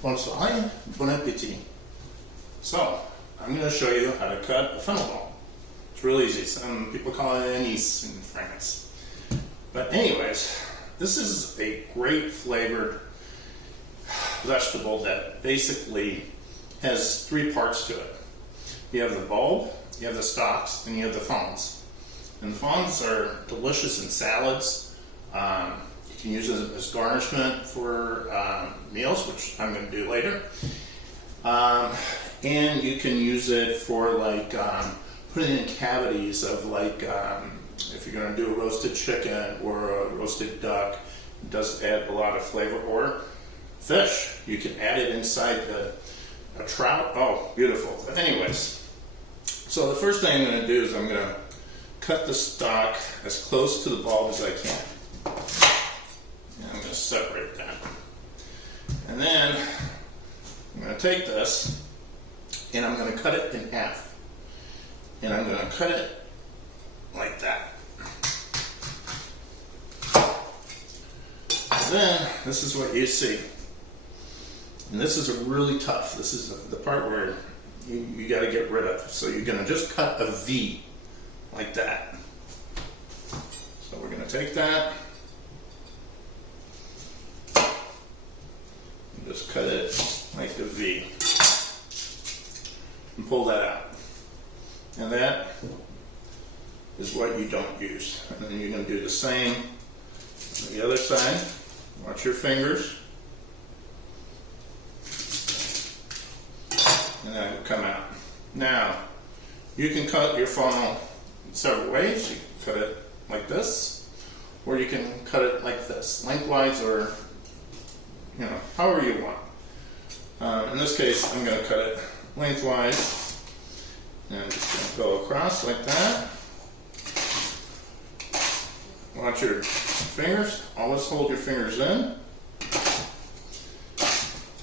Bonne soirée, bon appétit. So, I'm going to show you how to cut a fennel ball. It's real easy. Some people call it anise in France. But anyways, this is a great flavored vegetable that basically has three parts to it. You have the bulb, you have the stalks, and you have the fronds. And the fronds are delicious in salads. You can use it as garnishment for meals, which I'm going to do later. And you can use it for like putting in cavities of like if you're going to do a roasted chicken or a roasted duck. It does add a lot of flavor. Or fish, you can add it inside a trout. Oh, beautiful. But anyways, so the first thing I'm going to do is I'm going to cut the stalk as close to the bulb as I can. And I'm going to separate that. And then I'm going to take this and I'm going to cut it in half. And I'm going to cut it like that. And then this is what you see. And this is a really tough. This is the part where you got to get rid of. So you're going to just cut a V like that. So we're going to take that. And just cut it like a V. And pull that out. And that is what you don't use. And then you're going to do the same on the other side. Watch your fingers. And that will come out. Now, you can cut your funnel in several ways. You can cut it like this, or you can cut it like this, lengthwise, or however you want. In this case, I'm going to cut it lengthwise. And I'm just going to go across like that. Watch your fingers. Always hold your fingers in.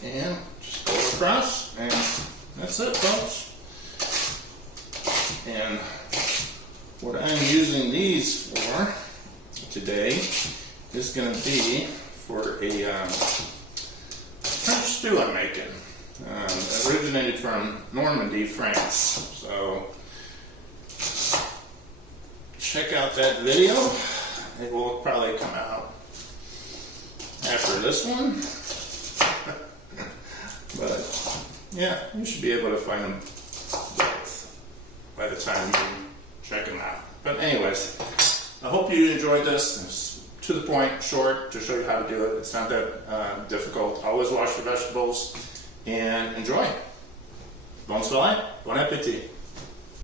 And just go across. And that's it, folks. And what I'm using these for today is going to be for a French stew I'm making. Originated from Normandy, France. So check out that video. It will probably come out after this one. But yeah, you should be able to find them both by the time you check them out. But anyways, I hope you enjoyed this. It's to the point, short, to show you how to do it. It's not that difficult. Always wash your vegetables and enjoy. Bonne soirée, bon appétit.